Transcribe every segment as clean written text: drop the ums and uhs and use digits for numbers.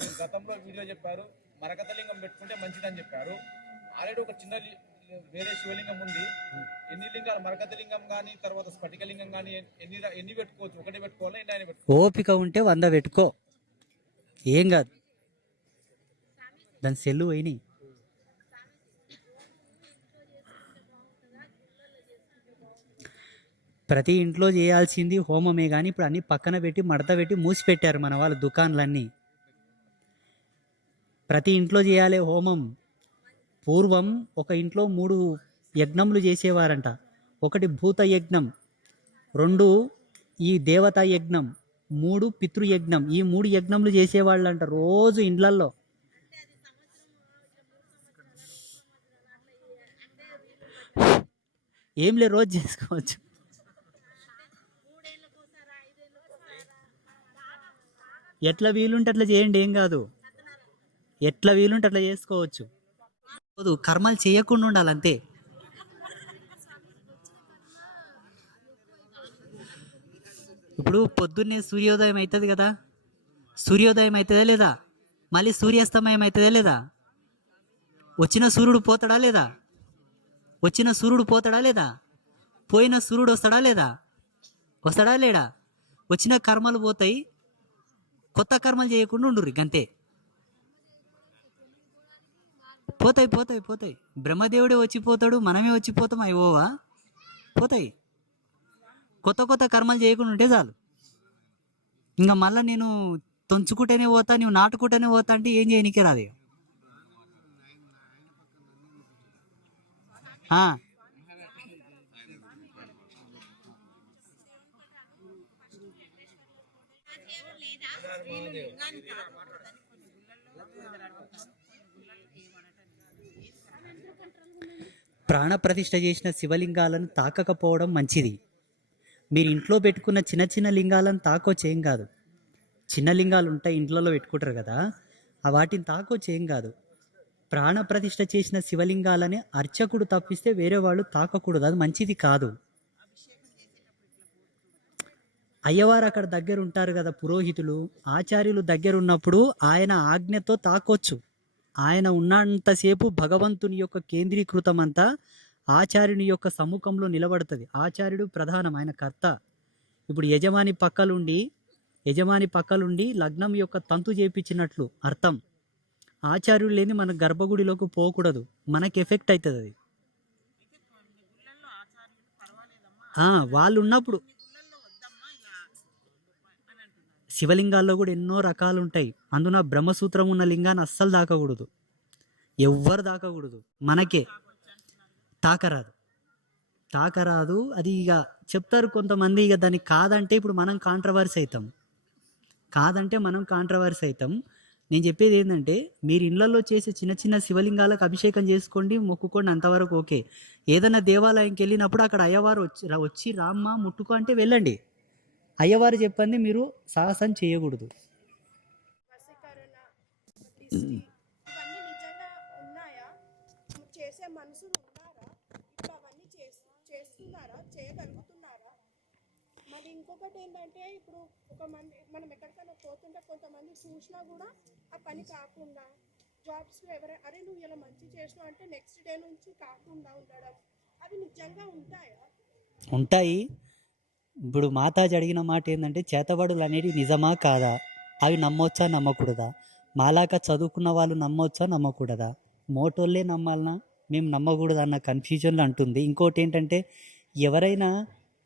మీరు గతంలో వీడియో చెప్పారు మరకతలింగం పెట్టుకుంటే మంచిదని చెప్పారు. ఆల్రెడీ ఒక చిన్న వేరే శివలింగం ఉంది. ఎన్ని లింగాలు మరకతలింగం కానీ తర్వాత స్ఫటికలింగం కానీ ఎన్ని పెట్టుకోవచ్చు? ఒకటి పెట్టుకోవాలా ఎన్ని ఆయన పెట్టుకో? ఓపిక ఉంటే 100 పెట్టుకో, ఏం కాదు. దాని సెల్లు పోయినాయి. ప్రతి ఇంట్లో చేయాల్సింది హోమమే, కానీ ఇప్పుడు అన్ని పక్కన పెట్టి మడత పెట్టి మూసి పెట్టారు మన వాళ్ళు దుకాన్లన్నీ. ప్రతి ఇంట్లో చేయాలి హోమం. పూర్వం ఒక ఇంట్లో 3 యజ్ఞములు చేసేవారంట. 1 భూత యజ్ఞం, 2 ఈ దేవతా యజ్ఞం, 3 పితృయజ్ఞం. ఈ 3 యజ్ఞములు చేసేవాళ్ళంట రోజు ఇండ్లల్లో. ఏంలే, రోజు చేసుకోవచ్చు. ఎట్లా వీలుంటే అట్లా చేయండి, ఏం కాదు. ఎట్లా వీలుంటే అట్లా చేసుకోవచ్చు. కర్మలు చేయకుండా ఉండాలి అంతే. ఇప్పుడు పొద్దున్నే సూర్యోదయం అవుతుంది కదా, సూర్యోదయం అవుతుందా లేదా, మళ్ళీ సూర్యాస్తమయం అవుతుందా లేదా, వచ్చిన సూర్యుడు పోతాడా లేదా, వచ్చిన సూర్యుడు పోతాడా లేదా, పోయిన సూర్యుడు వస్తాడా లేదా, వస్తాడా లేడా, వచ్చిన కర్మలు పోతాయి, కొత్త కర్మలు చేయకుండా ఉండుర్రి గంతే. పోతాయి పోతాయి పోతాయి. బ్రహ్మదేవుడే వచ్చిపోతాడు, మనమే వచ్చిపోతాం, అయ్యోవా పోతాయి. కొత్త కొత్త కర్మలు చేయకుండా ఉంటే చాలు. ఇంకా మళ్ళీ నేను తొంచుకుంటేనే పోతా, నువ్వు నాటుకుంటేనే పోతా అంటే ఏం చేయనికే రాదు. ప్రాణప్రతిష్ఠ చేసిన శివలింగాలను తాకకపోవడం మంచిది. మీరు ఇంట్లో పెట్టుకున్న చిన్న చిన్న లింగాలను తాకొచ్చి ఏం కాదు. చిన్న లింగాలు ఉంటాయి ఇంట్లలో పెట్టుకుంటారు కదా, ఆ వాటిని తాకొచ్చి ఏం కాదు. ప్రాణప్రతిష్ఠ చేసిన శివలింగాలని అర్చకుడు తప్పిస్తే వేరే వాళ్ళు తాకకూడదు, అది మంచిది కాదు. అయ్యవారు అక్కడ దగ్గర ఉంటారు కదా, పురోహితులు ఆచార్యులు దగ్గర ఉన్నప్పుడు ఆయన ఆజ్ఞతో తాకొచ్చు. ఆయన ఉన్నంతసేపు భగవంతుని యొక్క కేంద్రీకృతం అంతా ఆచార్యుని యొక్క సముఖంలో నిలబడుతుంది. ఆచార్యుడు ప్రధానం, ఆయన కర్త. ఇప్పుడు యజమాని పక్కలుండి లగ్నం యొక్క తంతు చేయించినట్లు అర్థం. ఆచార్యులు లేని మన గర్భగుడిలోకి పోకూడదు, మనకి ఎఫెక్ట్ అవుతుంది అది. వాళ్ళు ఉన్నప్పుడు శివలింగాల్లో కూడా ఎన్నో రకాలు ఉంటాయి. అందున బ్రహ్మసూత్రం ఉన్న లింగాన్ని అస్సలు దాకకూడదు, ఎవ్వరు దాకకూడదు. మనకే తాకరాదు. అది ఇక చెప్తారు కొంతమంది, ఇక దానికి కాదంటే ఇప్పుడు మనం కాంట్రవర్సీ అవుతాం. నేను చెప్పేది ఏంటంటే, మీరు ఇళ్లలో చేసే చిన్న చిన్న శివలింగాలకు అభిషేకం చేసుకోండి, మొక్కుకోండి, అంతవరకు ఓకే. ఏదైనా దేవాలయంకి వెళ్ళినప్పుడు అక్కడ అయ్యవారు వచ్చి రామ్మ ముట్టుకో అంటే వెళ్ళండి. అయ్యవారు చెప్పండి మీరు సాహసం చేయకూడదు. ఇంకొకటి ఏంటంటే, ఇప్పుడు మనం ఎక్కడికైనా పోతుంటే కొంతమంది చూసినా కూడా ఆ పని కాకుండా జాబ్స్లో అరే నువ్వు ఇలా మంచి చేసినావు అంటే నెక్స్ట్ డే నుంచి కాకుండా ఉండడం, అవి నిజంగా ఉంటాయి. ఇప్పుడు మాతాజీ అడిగిన మాట ఏంటంటే, చేతబడులు అనేవి నిజమా కాదా, అవి నమ్మొచ్చా నమ్మకూడదా, మాలాక చదువుకున్న వాళ్ళు నమ్మొచ్చా నమ్మకూడదా, మోటోళ్ళే నమ్మాలనా మేము నమ్మకూడదు అన్న కన్ఫ్యూజన్లో అంటుంది. ఇంకోటి ఏంటంటే, ఎవరైనా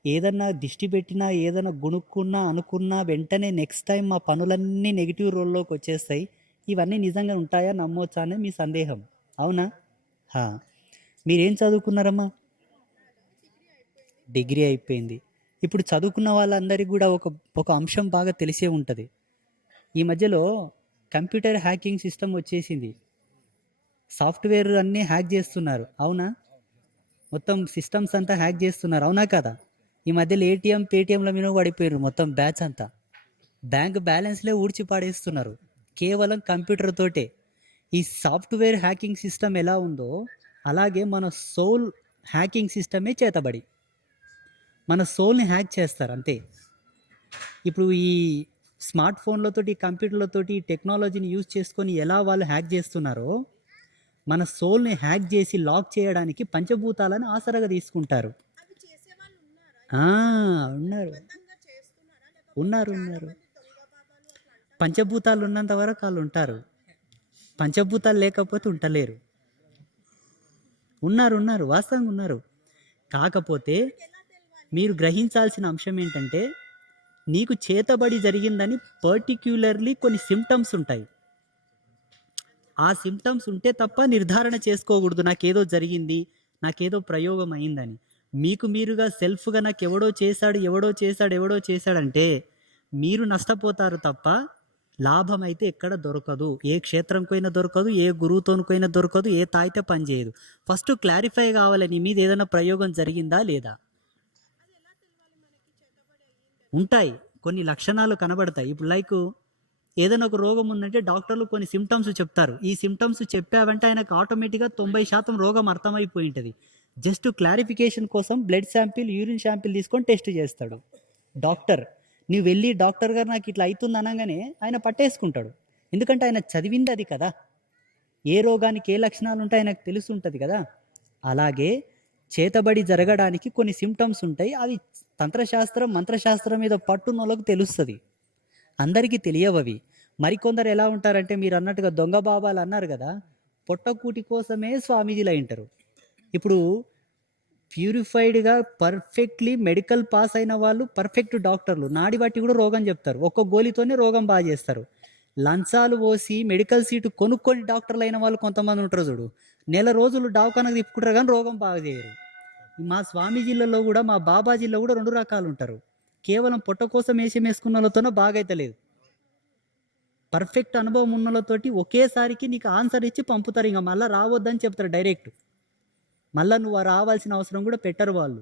ఏదన్నా దిష్టి పెట్టినా ఏదైనా గుణుక్కున్నా అనుకున్నా వెంటనే నెక్స్ట్ టైం మా పనులన్నీ నెగిటివ్ రోల్లోకి వచ్చేస్తాయి. ఇవన్నీ నిజంగా ఉంటాయా నమ్మొచ్చా అనేది మీ సందేహం, అవునా? మీరేం చదువుకున్నారమ్మా? డిగ్రీ అయిపోయింది. ఇప్పుడు చదువుకున్న వాళ్ళందరికీ కూడా ఒక అంశం బాగా తెలిసే ఉంటుంది. ఈ మధ్యలో కంప్యూటర్ హ్యాకింగ్ సిస్టమ్ వచ్చేసింది. సాఫ్ట్వేర్ అన్నీ హ్యాక్ చేస్తున్నారు, అవునా? మొత్తం సిస్టమ్స్ అంతా హ్యాక్ చేస్తున్నారు, అవునా కదా? ఈ మధ్యలో ఏటీఎం పేటీఎంల మీద పడిపోయారు మొత్తం బ్యాచ్ అంతా. బ్యాంక్ బ్యాలెన్స్లే ఊడ్చి పాడేస్తున్నారు కేవలం కంప్యూటర్ తోటే. ఈ సాఫ్ట్వేర్ హ్యాకింగ్ సిస్టమ్ ఎలా ఉందో అలాగే మన సోల్ హ్యాకింగ్ సిస్టమే చేతబడి మన సోల్ని హ్యాక్ చేస్తారు అంతే. ఇప్పుడు ఈ స్మార్ట్ ఫోన్లతోటి కంప్యూటర్లతోటి టెక్నాలజీని యూజ్ చేసుకొని ఎలా వాళ్ళు హ్యాక్ చేస్తున్నారో మన సోల్ని హ్యాక్ చేసి లాక్ చేయడానికి పంచభూతాలను ఆసరగా తీసుకుంటారు. అవి చేసే వాళ్ళు ఉన్నారా? ఉన్నారు బలవంతంగా చేస్తున్నారా? లేకపోతే ఉన్నారు చాలా ఉన్నారు మంది దొంగ బాబాలు అట్లా అంటారు. పంచభూతాలు ఉన్నంత వరకు వాళ్ళు ఉంటారు. పంచభూతాలు లేకపోతే ఉండలేరు. ఉన్నారు వాస్తవంగా ఉన్నారు. కాకపోతే ఎలా తెలవాలి? మీరు గ్రహించాల్సిన అంశం ఏంటంటే నీకు చేతబడి జరిగిందని పర్టిక్యులర్లీ కొన్ని సిమ్టమ్స్ ఉంటాయి. ఆ సిమ్టమ్స్ ఉంటే తప్ప నిర్ధారణ చేసుకోకూడదు నాకేదో జరిగింది, నాకేదో ప్రయోగం అయిందని. మీకు మీరుగా సెల్ఫ్గా నాకు ఎవడో చేశాడంటే మీరు నష్టపోతారు తప్ప లాభం అయితే ఎక్కడ దొరకదు. ఏ క్షేత్రంకైనా దొరకదు, ఏ గురువుతోనికైనా దొరకదు, ఏ తాయితే పని చేయదు. ఫస్ట్ క్లారిఫై కావాలి, నీ మీద ఏదైనా ప్రయోగం జరిగిందా లేదా. అది ఎలా తెలవాలి మనకి చేతబడి అయ్యింది? ఉంటాయి కొన్ని లక్షణాలు కనబడతాయి. ఇప్పుడు లైక్ ఏదైనా ఒక రోగం ఉందంటే డాక్టర్లు కొన్ని సిమ్టమ్స్ చెప్తారు. ఈ సిమ్టమ్స్ చెప్పావంటే ఆయనకు ఆటోమేటిక్గా 90% రోగం అర్థమైపోయి ఉంటుంది. జస్ట్ క్లారిఫికేషన్ కోసం బ్లడ్ శాంపిల్, యూరిన్ శాంపిల్ తీసుకొని టెస్ట్ చేస్తాడు డాక్టర్. నువ్వు వెళ్ళి డాక్టర్ గారు నాకు ఇట్లా అవుతుంది అనగానే ఆయన పట్టేసుకుంటాడు. ఎందుకంటే ఆయన చదివింది అది కదా, ఏ రోగానికి ఏ లక్షణాలు ఉంటాయి ఆయనకు తెలుసుంటుంది కదా. అలాగే చేతబడి జరగడానికి కొన్ని సిమ్టమ్స్ ఉంటాయి. అవి తంత్రశాస్త్రం మంత్రశాస్త్రం మీద పట్టున్నోళ్ళకు తెలుస్తుంది, అందరికీ తెలియవు అవి. మరికొందరు ఎలా ఉంటారంటే మీరు అన్నట్టుగా దొంగ బాబాలు అన్నారు కదా, పొట్టకూటి కోసమే స్వామీజీలు అయింటారు. ఇప్పుడు ప్యూరిఫైడ్గా పర్ఫెక్ట్లీ మెడికల్ పాస్ అయిన వాళ్ళు పర్ఫెక్ట్ డాక్టర్లు, నాడి బట్టి కూడా రోగం చెప్తారు, ఒక్క గోలితోనే రోగం బాగా చేస్తారు. లంచాలు పోసి మెడికల్ సీటు కొనుక్కొని డాక్టర్లు అయిన వాళ్ళు కొంతమంది ఉంటారు చూడు, నెల రోజులు డాక్టర్కి తిప్పుకుంటారు కానీ రోగం బాగా చేయరు. మా స్వామీజీలలో కూడా మా బాబాజీలో కూడా 2 రకాలు ఉంటారు. కేవలం పొట్ట కోసం వేసుకున్న వాళ్ళతోనే బాగైతే లేదు. పర్ఫెక్ట్ అనుభవం ఉన్న వాళ్ళతోటి ఒకేసారికి నీకు ఆన్సర్ ఇచ్చి పంపుతారు, ఇంకా మళ్ళీ రావద్దని చెప్తారు డైరెక్ట్. మళ్ళీ నువ్వు రావాల్సిన అవసరం కూడా పెట్టరు వాళ్ళు.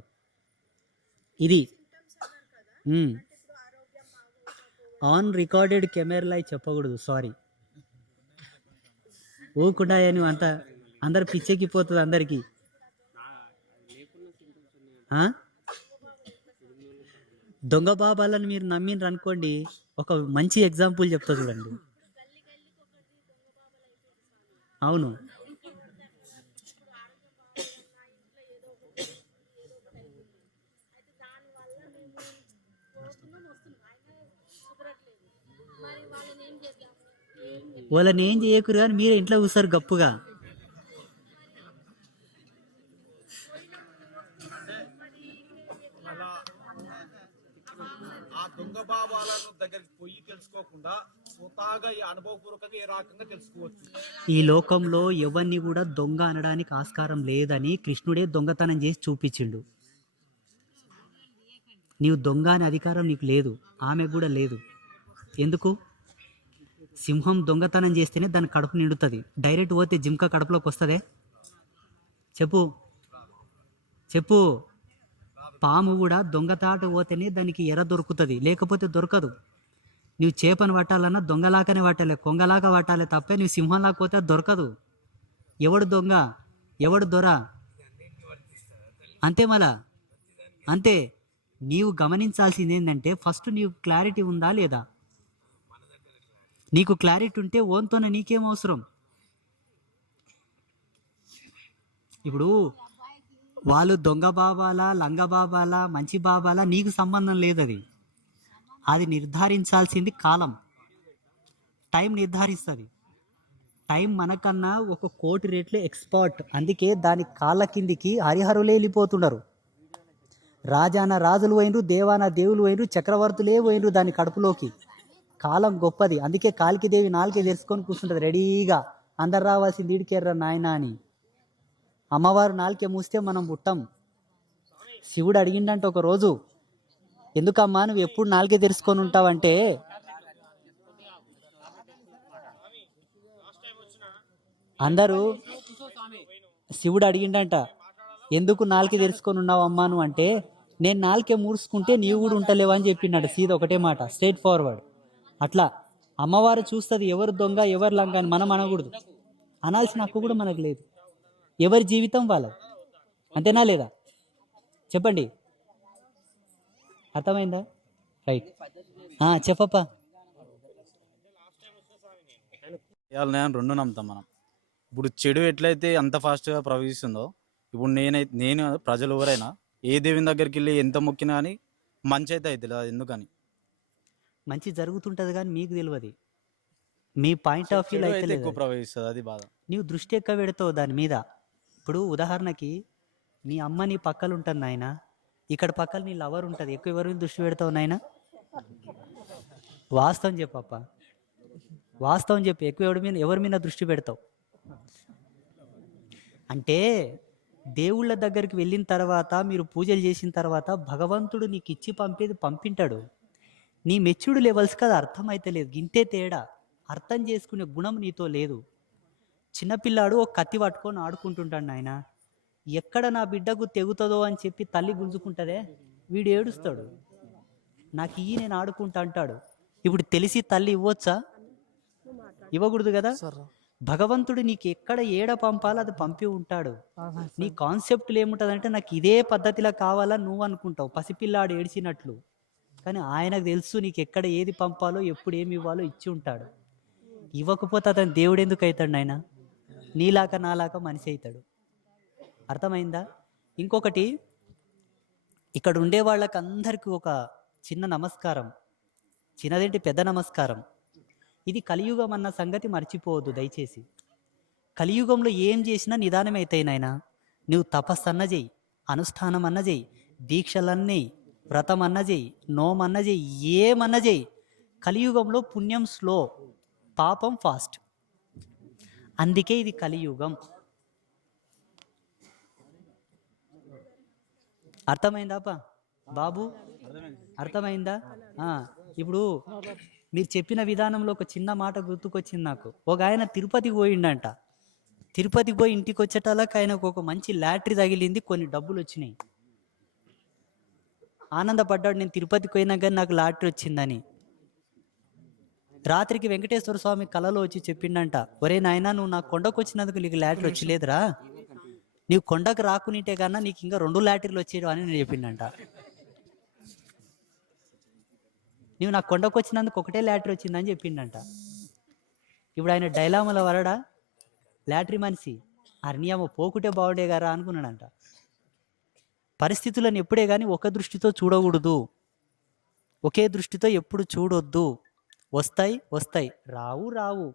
ఇది సిమ్టమ్స్ అన్నారు కదా, అంటే ఇప్పుడు ఆరోగ్యం బాగోకపోవడం, ఆన్ రికార్డెడ్ కెమెరాలో చెప్పకూడదు, సారీ. ఊకుండా నువ్వు అంత అందరు పిచ్చెక్కిపోతుంది అందరికీ. దొంగ బాబాలను మీరు నమ్మిండ్రు అనుకోండి, ఒక మంచి ఎగ్జాంపుల్ చెప్తా చూడండి. అవును, వాళ్ళని ఏం చేయకురు కానీ మీరే ఇంట్లో కూర్చోరు గప్పుగా. అలా ఆ దొంగ బాబాలను దగ్గరికి పోయి తెలుసుకోకుండా స్వతహాగా ఈ అనుభవపూర్వకంగా ఏ రకంగా తెలుసుకోవచ్చు. ఈ లోకంలో ఎవరిని కూడా దొంగ అనడానికి ఆస్కారం లేదని కృష్ణుడే దొంగతనం చేసి చూపించిండు. నీవు దొంగ అనే అధికారం నీకు లేదు, ఆమె కూడా లేదు. ఎందుకు? సింహం దొంగతనం చేస్తేనే దాని కడుపు నిండుతుంది. డైరెక్ట్ పోతే జింక కడుపులోకి వస్తుందే? చెప్పు. పాము కూడా దొంగతాట పోతేనే దానికి ఎర్ర దొరుకుతుంది, లేకపోతే దొరకదు. నువ్వు చేపను పట్టాలన్నా దొంగలాగానే పట్టాలి, కొంగలాగా పట్టాలి తప్పే నువ్వు సింహంలాగా పోతే అది దొరకదు. ఎవడు దొంగ ఎవడు దొర అంతే. మళ్ళా అంతే. నీవు గమనించాల్సింది ఏంటంటే ఫస్ట్ నీకు క్లారిటీ ఉందా లేదా. నీకు క్లారిటీ ఉంటే ఓన్తోనే నీకేం అవసరం. ఇప్పుడు వాళ్ళు దొంగ బాబాలా, లంగ బాబాలా, మంచి బాబాలా నీకు సంబంధం లేదు. అది నిర్ధారించాల్సింది కాలం, టైం నిర్ధారిస్తుంది. టైం మనకన్నా 1 కోటి రెట్లు ఎక్స్పర్ట్. అందుకే దాని కాళ్ళ కిందికి హరిహరులే వెళ్ళిపోతున్నారు. రాజాన రాజులు పోయినరు, దేవాన దేవులు పోయినరు, చక్రవర్తులే పోయినరు దాని కడుపులోకి. కాలం గొప్పది. అందుకే కాలికి దేవి 4కే తెరుచుకొని కూర్చుంటుంది రెడీగా, అందరు రావాల్సింది ఈడికెర్ర నాయన అని. అమ్మవారు 4కే మూస్తే మనం పుట్టాం. శివుడు అడిగిండంటే ఒకరోజు, ఎందుకమ్మా నువ్వు ఎప్పుడు 4కే తెరుచుకొని ఉంటావంటే, అందరూ శివుడు అడిగిండంట, ఎందుకు 4కే తెరుచుకొని ఉన్నావు అమ్మా నువ్వు అంటే, నేను 4కే మూసుకుంటే నీవు కూడా ఉంటలేవా అని చెప్పిండట. సీదా ఒకటే మాట, స్ట్రైట్ ఫార్వర్డ్. అట్లా అమ్మవారు చూస్తుంది ఎవరు దొంగ ఎవరు లంగ అని. మనం అనకూడదు, అనాల్సిన హక్కు కూడా మనకు లేదు. ఎవరి జీవితం వాళ్ళది, అంతేనా లేదా చెప్పండి. అర్థమైందా? రైట్, చెప్పప్పా. చేయాలని అని రెండు నమ్ముతాం మనం. ఇప్పుడు చెడు ఎట్లయితే అంత ఫాస్ట్గా ప్రవహిస్తుందో, ఇప్పుడు నేను ప్రజలు ఎవరైనా ఏ దేవుని దగ్గరికి వెళ్ళి ఎంత మొక్కినా కానీ మంచి అయితే అవుతుంది. అది ఎందుకని మంచి జరుగుతుంటుంది కానీ మీకు తెలియదు. మీ పాయింట్ ఆఫ్ వ్యూలో చెడు అయితే అయితే లేదు. ఎక్కువ ప్రవహిస్తుంది, అది బాధ. నీవు దృష్టి ఎక్కువ పెడతావు దాని మీద. ఇప్పుడు ఉదాహరణకి నీ అమ్మ నీ పక్కలు ఉంటుంది నాయన, ఇక్కడ పక్కన నీ లవర్ ఉంటుంది, ఎక్కువ ఎవరి మీద దృష్టి పెడతావు నాయన? వాస్తవం చెప్పప్ప, వాస్తవం చెప్పి ఎక్కువ ఎవరి మీద దృష్టి పెడతావు? అంటే దేవుళ్ళ దగ్గరికి వెళ్ళిన తర్వాత, మీరు పూజలు చేసిన తర్వాత భగవంతుడు నీకు ఇచ్చి పంపింటాడు. నీ మెచ్యూర్డ్ లెవెల్స్కి అది అర్థమైతే లేదు. గింతే తేడా. అర్థం చేసుకునే గుణం నీతో లేదు. చిన్నపిల్లాడు ఒక కత్తి పట్టుకొని ఆడుకుంటుంటాడు నాయన, ఎక్కడ నా బిడ్డకు తెగుతుందో అని చెప్పి తల్లి గుంజుకుంటుందే, వీడు ఏడుస్తాడు, నాకు నేను ఆడుకుంటా అంటాడు. ఇప్పుడు తెలిసి తల్లి ఇవ్వచ్చా? ఇవ్వకూడదు కదా. భగవంతుడు నీకు ఎక్కడ ఏడ పంపాలో అది పంపి ఉంటాడు. నీ కాన్సెప్ట్లు ఏముంటుందంటే నాకు ఇదే పద్ధతిలో కావాలని నువ్వు అనుకుంటావు, పసిపిల్లాడు ఏడ్చినట్లు. కానీ ఆయనకు తెలుసు నీకు ఎక్కడ ఏది పంపాలో, ఎప్పుడు ఏమి ఇవ్వాలో ఇచ్చి ఉంటాడు. ఇవ్వకపోతే అతను దేవుడు ఎందుకు అవుతాడు నాయన? నీలాక నాలాక మనిషి అవుతాడు. అర్థమైందా? ఇంకొకటి, ఇక్కడ ఉండే వాళ్ళకి అందరికీ ఒక చిన్న నమస్కారం, చిన్నదేంటి పెద్ద నమస్కారం. ఇది కలియుగం అన్న సంగతి మర్చిపోవద్దు దయచేసి. కలియుగంలో ఏం చేసినా నిదానం అవుతాయి నాయన. నువ్వు తపస్సు అన్న చెయ్యి, అనుష్ఠానం అన్న చెయ్యి, దీక్షలన్నీ, వ్రతం అన్న చెయ్యి, నోమన్న చెయ్యి, ఏమన్న చెయ్యి. కలియుగంలో పుణ్యం స్లో, పాపం ఫాస్ట్. అందుకే ఇది కలియుగం. అర్థమైందా బాబు? అర్థమైందా? ఇప్పుడు మీరు చెప్పిన విధానంలో ఒక చిన్న మాట గుర్తుకొచ్చింది నాకు. ఒక ఆయన తిరుపతికి పోయిండంట. తిరుపతికి పోయి ఇంటికి వచ్చేటాలకు ఆయనకు ఒక మంచి లాటరీ తగిలింది, కొన్ని డబ్బులు వచ్చినాయి. ఆనందపడ్డాడు, నేను తిరుపతికి పోయినా కానీ నాకు లాటరీ వచ్చిందని. రాత్రికి వెంకటేశ్వర స్వామి కలలో వచ్చి చెప్పిండంట, ఒరే నాయనా, నువ్వు నా కొండకు వచ్చినందుకు నీకు లాటరీ వచ్చలేదురా, నీవు కొండకు రాకునింటే కన్నా నీకు ఇంకా 2 లాటరీలు వచ్చేవి అని నేను చెప్పిండంట. నువ్వు నా కొండకు వచ్చినందుకు ఒకటే లాటరీ వచ్చిందని చెప్పిండంట. ఇప్పుడు ఆయన డైలామాల వరడా లాటరీ మనిషి, అర్నియమ పోకుటే బాగుండే గారా అనుకున్నాడంట. పరిస్థితులను ఎప్పుడే కానీ ఒక దృష్టితో చూడకూడదు, ఒకే దృష్టితో ఎప్పుడు చూడొద్దు. వస్తాయి వస్తాయి, రావు రావు,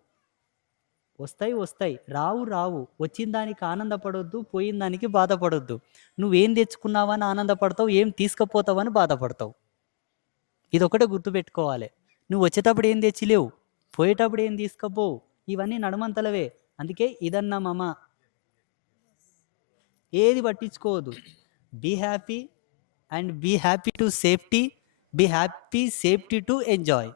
వస్తాయి వస్తాయి, రావు రావు. వచ్చిన దానికి ఆనందపడొద్దు, పోయిన దానికి బాధపడొద్దు. నువ్వేం తెచ్చుకున్నావని ఆనందపడతావు, ఏం తీసుకుపోతావని బాధపడతావు. ఇదొకటే గుర్తుపెట్టుకోవాలి. నువ్వు వచ్చేటప్పుడు ఏం తెచ్చిలేవు, పోయేటప్పుడు ఏం తీసుకపోవు, ఇవన్నీ నడమంతలవే. అందుకే ఇదన్నా మమ, ఏది పట్టించుకోవద్దు. Be happy and be happy to safety, be happy safety to enjoy.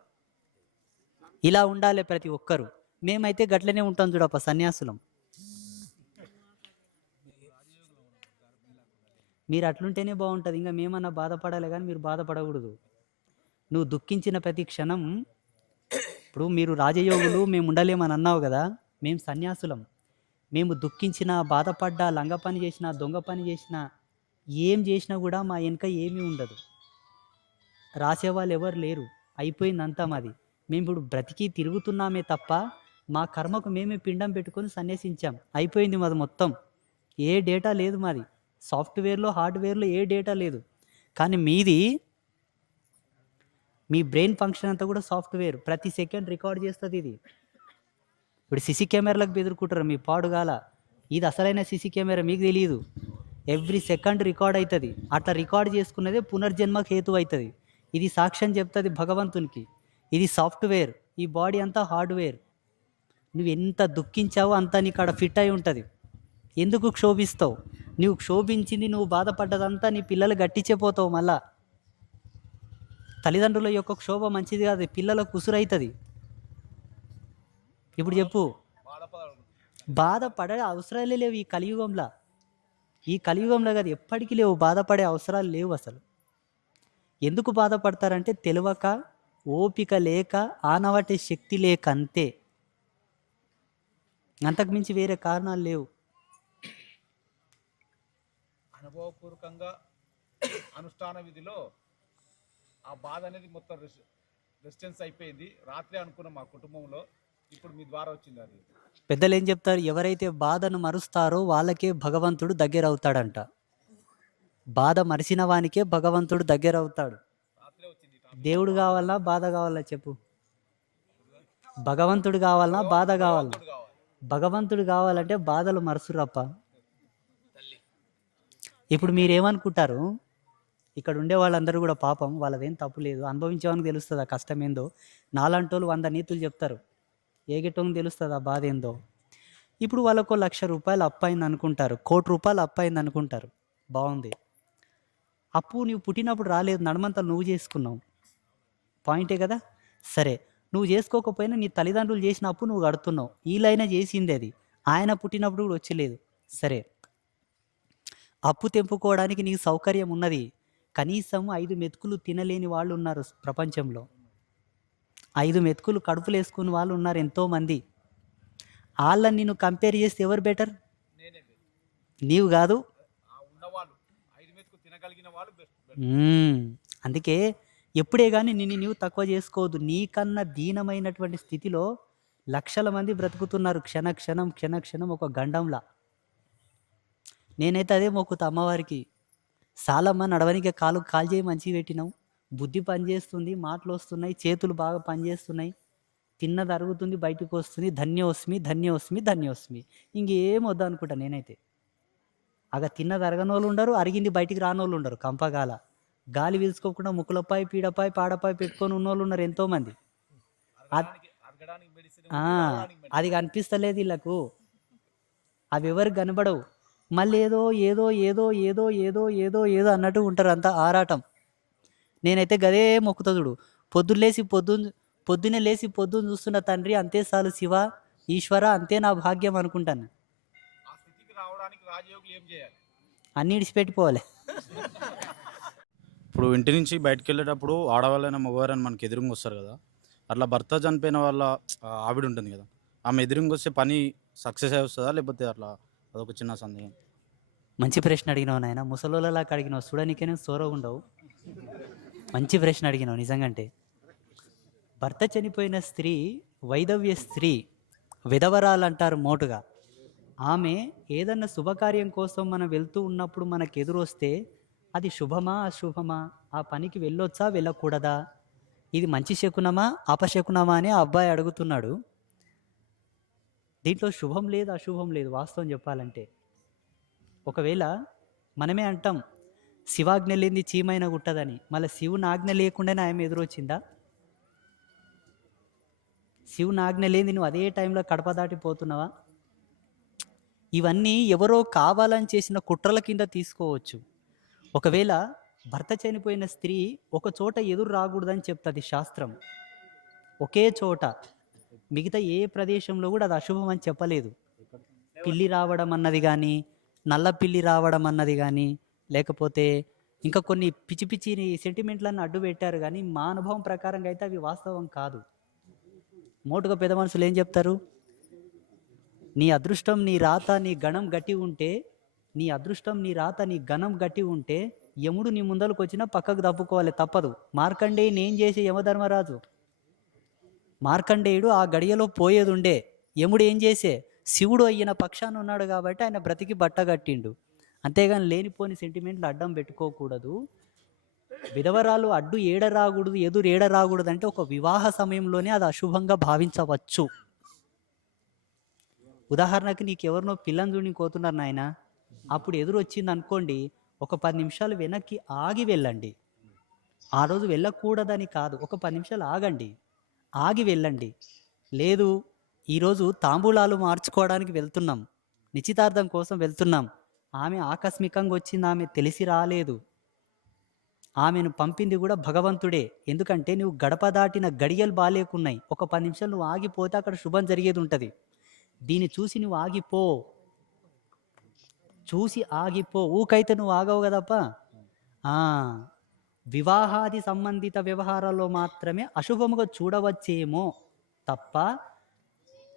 ఇలా ఉండాలి ప్రతి ఒక్కరు. మేమైతే గట్లనే ఉంటాం చూడప్ప, సన్యాసులం. మీరు అట్లుంటేనే బాగుంటుంది. ఇంకా మేమన్నా బాధపడాలి కానీ మీరు బాధపడకూడదు. నువ్వు దుఃఖించిన ప్రతి క్షణం, ఇప్పుడు మీరు రాజయోగులు మేము ఉండలేమని అన్నావు కదా, మేము సన్యాసులం. మేము దుఃఖించినా, బాధపడ్డా, లంగ పని చేసినా, దొంగ పని చేసినా, ఏం చేసినా కూడా మా వెనక ఏమీ ఉండదు. రాసేవాళ్ళు ఎవరు లేరు, అయిపోయిందంతా మాది. మేము ఇప్పుడు బ్రతికి తిరుగుతున్నామే తప్ప మా కర్మకు మేమే పిండం పెట్టుకొని సన్యాసించాం, అయిపోయింది మాది మొత్తం. ఏ డేటా లేదు మాది, సాఫ్ట్వేర్లో హార్డ్వేర్లో ఏ డేటా లేదు. కానీ మీది, మీ బ్రెయిన్ ఫంక్షన్ అంతా కూడా సాఫ్ట్వేర్, ప్రతి సెకండ్ రికార్డ్ చేస్తుంది ఇది. ఇప్పుడు సీసీ కెమెరాలకు బెదురుకుంటారు, మీ పాడుగాల. ఇది అసలైన సీసీ కెమెరా, మీకు తెలియదు. ఎవ్రీ సెకండ్ రికార్డ్ అవుతుంది. అట్లా రికార్డ్ చేసుకున్నదే పునర్జన్మకు హేతు అవుతుంది. ఇది సాక్ష్యం చెప్తుంది భగవంతునికి. ఇది సాఫ్ట్వేర్, ఈ బాడీ అంతా హార్డ్వేర్. నువ్వు ఎంత దుఃఖించావో అంతా నీకు అక్కడ ఫిట్ అయి ఉంటుంది. ఎందుకు క్షోభిస్తావు? నువ్వు క్షోభించింది, నువ్వు బాధపడ్డదంతా నీ పిల్లలు గట్టించిపోతావు. మళ్ళా తల్లిదండ్రుల యొక్క క్షోభ మంచిది కాదు, పిల్లలకు ఉసురైతుంది. ఇప్పుడు చెప్పు, బాధపడే అవసరాలే లేవు ఈ కలియుగంలో. ఈ కలియుగంలో కాదు, ఎప్పటికీ లేవు, బాధపడే అవసరాలు లేవు అసలు. ఎందుకు బాధపడతారంటే తెలియక, ఓపిక లేక, ఆనవటే శక్తి లేక, అంతే. అంతకుమించి వేరే కారణాలు లేవు. అనుభవపూర్వకంగా అనుష్ఠాన విధిలో ఆ బాధ అనేది మొత్తం రెసిస్టెన్స్ అయిపోయింది. రాత్రి అనుకున్నాం మా కుటుంబంలో, ఇప్పుడు మీ ద్వారా వచ్చింది అది. పెద్దలు ఏం చెప్తారు, ఎవరైతే బాధను మరుస్తారో వాళ్ళకే భగవంతుడు దగ్గర అవుతాడంట. బాధ మరిసిన వానికే భగవంతుడు దగ్గర అవుతాడు. రాత్రే వచ్చింది ఈ టాపిక్. దేవుడు కావాలా బాధ కావాలా చెప్పు? భగవంతుడు కావాలన్నా బాధ కావాలా? భగవంతుడు కావాలి. భగవంతుడు కావాలంటే బాధలు మరుసురప్ప. ఇప్పుడు మీరేమనుకుంటారు, ఇక్కడ ఉండే వాళ్ళందరూ కూడా పాపం వాళ్ళదేం తప్పు లేదు, అనుభవించేవానికి తెలుస్తుంది ఆ కష్టం ఏందో. నాలంటోళ్ళు 100 నీతులు చెప్తారు, ఏగేటోనికి తెలుస్తుంది ఆ బాధ ఏందో. ఇప్పుడు వాళ్ళకు ₹1,00,000 అప్పు అయింది అనుకుంటారు, ₹1,00,00,000 అప్పు అయింది అనుకుంటారు. బాగుంది, అప్పు నువ్వు పుట్టినప్పుడు రాలేదు, నడమంతా నువ్వు చేసుకున్నావు, పాయింటే కదా. సరే, నువ్వు చేసుకోకపోయినా నీ తల్లిదండ్రులు చేసిన అప్పు నువ్వు కడుతున్నావు, వీళ్ళైనా చేసింది అది, ఆయన పుట్టినప్పుడు కూడా వచ్చలేదు. సరే, అప్పు తెంపుకోవడానికి నీకు సౌకర్యం ఉన్నది, కనీసం 5 మెతుకులు తినలేని వాళ్ళు ఉన్నారు ప్రపంచంలో. 5 మెతుకులు కడుపులు వేసుకుని వాళ్ళు ఉన్నారు ఎంతోమంది. వాళ్ళని నేను కంపేర్ చేస్తే ఎవరు బెటర్? నేనే బెస్ట్. నీవు కాదు. ఆ ఉన్నవాళ్ళు 5 మెతుకు తినగలిగిన వాళ్ళు బెస్ట్. అందుకే ఎప్పుడే కానీ నిన్ను నీవు తక్కువ చేసుకోవద్దు. నీకన్నా దీనమైనటువంటి స్థితిలో లక్షల మంది బ్రతుకుతున్నారు, క్షణ క్షణం క్షణ క్షణం ఒక గండంలా. నేనైతే అదే మొక్కుతా అమ్మవారికి, సాలమ్మ నడవనికి కాలు చేయి మంచిగా పెట్టినావు, బుద్ధి పనిచేస్తుంది, మాటలు వస్తున్నాయి, చేతులు బాగా పనిచేస్తున్నాయి, తిన్నది అరుగుతుంది, బయటకు వస్తుంది, ధన్యోస్మి ధన్యోస్మి ధన్యోస్మి, ఇంకేం వద్దు అనుకుంటా నేనైతే. తిన్నది అరగనోళ్ళు ఉండరు, అరిగింది బయటికి రానోళ్ళు ఉండరు. కంపగాల గాలి పీల్చుకోకుండా ముక్కులపై పీడపై పాడపై పెట్టుకొని ఉన్నోళ్ళు ఉన్నారు ఎంతోమంది. అరగడానికి మెడిసిన్, అది కనిపిస్తలేదు వీళ్ళకు, అవి ఎవరికి కనబడవు. మళ్ళీ ఏదో ఏదో ఏదో ఏదో ఏదో ఏదో ఏదో అన్నట్టు ఉంటారు, అంతా ఆరాటం. నేనైతే గదే మొక్కుతా చూడు, పొద్దున్నే లేచి పొద్దున్న చూస్తున్న తండ్రి అంతే చాలు, శివ ఈశ్వర అంతే నా భాగ్యం అనుకుంటాను. ఆ స్థితికి రావడానికి రాజయోగులు ఏం చేయాలి? అన్ని ఇడిచిపెట్టిపోవాలి. ఇప్పుడు ఇంటి నుంచి బయటకు వెళ్ళేటప్పుడు ఆడవాళ్ళైనా మగవారైనా మనకి ఎదురుగా వస్తారు కదా, అట్లా భర్త చనిపోయిన వాళ్ళ ఆవిడ ఉంటుంది కదా, ఆమె ఎదురుగా వస్తే పని సక్సెస్ అయి వస్తుందా, లేకపోతే అట్లా అదొక చిన్న సందేహం. మంచి ప్రశ్న అడిగినావు నాయన, ముసలోళ్ళలా అడిగినావు, చూడనికే సోరో ఉండవు. మంచి ప్రశ్న అడిగినావు నిజంగంటే. భర్త చనిపోయిన స్త్రీ వైధవ్య స్త్రీ, విధవరాలు అంటారు మోటుగా. ఆమె ఏదన్నా శుభకార్యం కోసం మనం వెళ్తూ ఉన్నప్పుడు మనకు ఎదురొస్తే అది శుభమా అశుభమా, ఆ పనికి వెళ్ళొచ్చా వెళ్ళకూడదా, ఇది మంచి శకునమా అపశకునమా అని ఆ అబ్బాయి అడుగుతున్నాడు. దీంట్లో శుభం లేదు అశుభం లేదు వాస్తవం చెప్పాలంటే. ఒకవేళ మనమే అంటాం శివాజ్ఞ లేనిది చీమైన గుట్టదని, మళ్ళీ శివుని ఆజ్ఞ లేకుండానే ఆమె ఎదురొచ్చిందా? శివుని ఆజ్ఞ లేని నువ్వు అదే టైంలో కడప దాటిపోతున్నావా? ఇవన్నీ ఎవరో కావాలని చేసిన కుట్రల కింద తీసుకోవచ్చు. ఒకవేళ భర్త చనిపోయిన స్త్రీ ఒక చోట ఎదురు రాకూడదని చెప్తుంది శాస్త్రం, ఒకే చోట, మిగతా ఏ ప్రదేశంలో కూడా అది అశుభం అని చెప్పలేదు. పిల్లి రావడం అన్నది కానీ, నల్ల పిల్లి రావడం అన్నది కానీ, లేకపోతే ఇంకా కొన్ని పిచ్చి పిచ్చి సెంటిమెంట్లను అడ్డు పెట్టారు, కానీ మా అనుభవం ప్రకారంగా అయితే అవి వాస్తవం కాదు. మోటుగా పెద్ద మనుషులు ఏం చెప్తారు, నీ అదృష్టం నీ రాత నీ గణం గట్టి ఉంటే, నీ అదృష్టం నీ రాత నీ గణం గట్టి ఉంటే యముడు నీ ముందరకు వచ్చినా పక్కకు తప్పుకోవాలి, తప్పదు. మార్కండేయుని ఏం చేసే యమధర్మరాజు, మార్కండేయుడు ఆ గడియలో పోయేది ఉండే, యముడు ఏం చేసే శివుడు అయిన పక్షాన ఉన్నాడు కాబట్టి ఆయన బ్రతికి బట్టగట్టిండు. అంతేగాని లేనిపోని సెంటిమెంట్లు అడ్డం పెట్టుకోకూడదు. విధవరాలు అడ్డు ఏడరాకూడదు, ఎదురు ఏడరాకూడదు అంటే ఒక వివాహ సమయంలోనే అది అశుభంగా భావించవచ్చు. ఉదాహరణకి నీకు ఎవరినో పిల్లని చూడని కోతున్నారు నాయన, అప్పుడు ఎదురు వచ్చింది అనుకోండి, ఒక 10 నిమిషాలు వెనక్కి ఆగి వెళ్ళండి. ఆ రోజు వెళ్ళకూడదని కాదు, ఒక 10 నిమిషాలు ఆగండి, ఆగి వెళ్ళండి. లేదు ఈరోజు తాంబూలాలు మార్చుకోవడానికి వెళ్తున్నాం, నిశ్చితార్థం కోసం వెళ్తున్నాం, ఆమె ఆకస్మికంగా వచ్చింది, ఆమె తెలిసి రాలేదు, ఆమెను పంపింది కూడా భగవంతుడే. ఎందుకంటే నువ్వు గడప దాటిన గడియలు బాలేకున్నాయి, ఒక 10 నిమిషాలు నువ్వు ఆగిపోతే అక్కడ శుభం జరిగేది ఉంటుంది. దీన్ని చూసి నువ్వు ఆగిపో, చూసి ఆగిపో, ఊకైతే నువ్వు ఆగవు కదప్ప. వివాహాది సంబంధిత వ్యవహారాల్లో మాత్రమే అశుభముగా చూడవచ్చేమో తప్ప,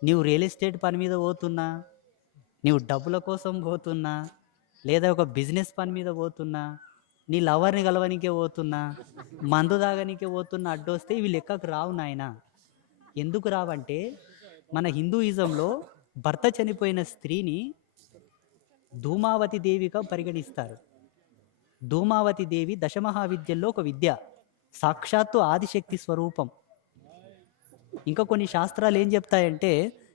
నీవు రియల్ ఎస్టేట్ పని మీద పోతున్నా, నీవు డబ్బుల కోసం పోతున్నా, లేదా ఒక బిజినెస్ పని మీద పోతున్నా, నీ లవర్ని కలవనికే పోతున్నా, మందు తాగనికే పోతున్నా, అడ్డొస్తే ఇవి లెక్కకు రావు నాయన. ఎందుకు రావంటే మన హిందూయిజంలో భర్త చనిపోయిన స్త్రీని ధూమావతి దేవిగా పరిగణిస్తారు. ధూమావతి దేవి దశమహావిద్యల్లో ఒక విద్య, సాక్షాత్తు ఆదిశక్తి స్వరూపం. ఇంకా కొన్ని శాస్త్రాలు ఏం చెప్తాయంటే,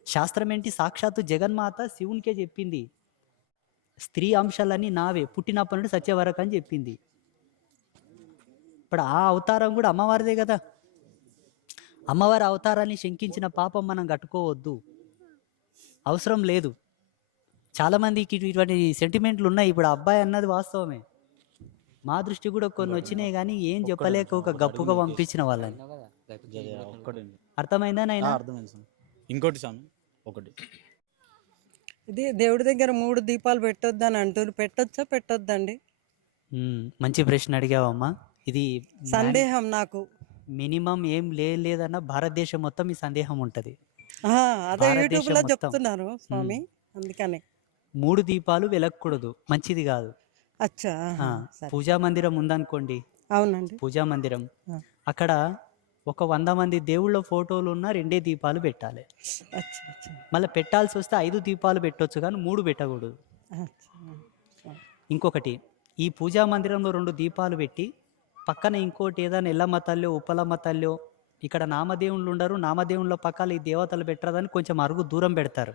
శాస్త్రం ఏంటి, సాక్షాత్తు జగన్మాత శివునికే చెప్పింది, స్త్రీ అంశాలన్నీ నావే, పుట్టినప్పటి నుండి సత్య వరకు అని చెప్పింది. ఇప్పుడు ఆ అవతారం కూడా అమ్మవారిదే కదా. అమ్మవారి అవతారాన్ని శంకించిన పాపం మనం కట్టుకోవద్దు, అవసరం లేదు. చాలామందికి ఇటువంటి సెంటిమెంట్లు ఉన్నాయి. ఇప్పుడు ఆ అబ్బాయి అన్నది వాస్తవమే, మా దృష్టి కూడా కొన్ని వచ్చినాయి, కానీ ఏం చెప్పలేక ఒక గప్పుగా పంపించిన వాళ్ళని. ఒక్కటి అర్థమైందా నాయనా? అర్థమైంది స్వామి. ఇంకోటి స్వామి, ఒకటి ఇది దేవుడి దగ్గర 3 దీపాలు పెట్టొద్దు అని అంటారు, పెట్టొచ్చా పెట్టొద్దండి? మంచి ప్రశ్న అడిగావమ్మా. ఇది సందేహం నాకు. మినిమం ఏం లేదన్న భారతదేశం మొత్తం ఈ సందేహం ఉంటుంది. అదే భారతదేశం యూట్యూబ్ లో మొత్తం. చెప్తున్నారు స్వామి, అందుకనే. 3 దీపాలు వెలగకూడదు, మంచిది కాదు. అచ్చా, సరే. పూజా మందిరం ఉందనుకోండి, అవునండి. పూజా మందిరం, ఆ. అక్కడ ఒక 100 మంది దేవుళ్ళ ఫోటోలు ఉన్న 2 దీపాలు పెట్టాలి. అచ్చా అచ్చా మళ్ళీ పెట్టాల్సి వస్తే 5 దీపాలు పెట్టొచ్చు, కానీ 3 పెట్టకూడదు. అచ్చా. ఇంకొకటి, ఈ పూజా మందిరంలో 2 దీపాలు పెట్టి పక్కన ఇంకోటి ఏదైనా ఎల్లమ్మ తల్లో ఉప్పలమ్మ తల్లో, ఇక్కడ నామదేవుళ్ళు ఉండరు, నామదేవుళ్ళ పక్కన ఈ దేవతలు పెట్టరాదని కొంచెం అరుగు దూరం పెడతారు.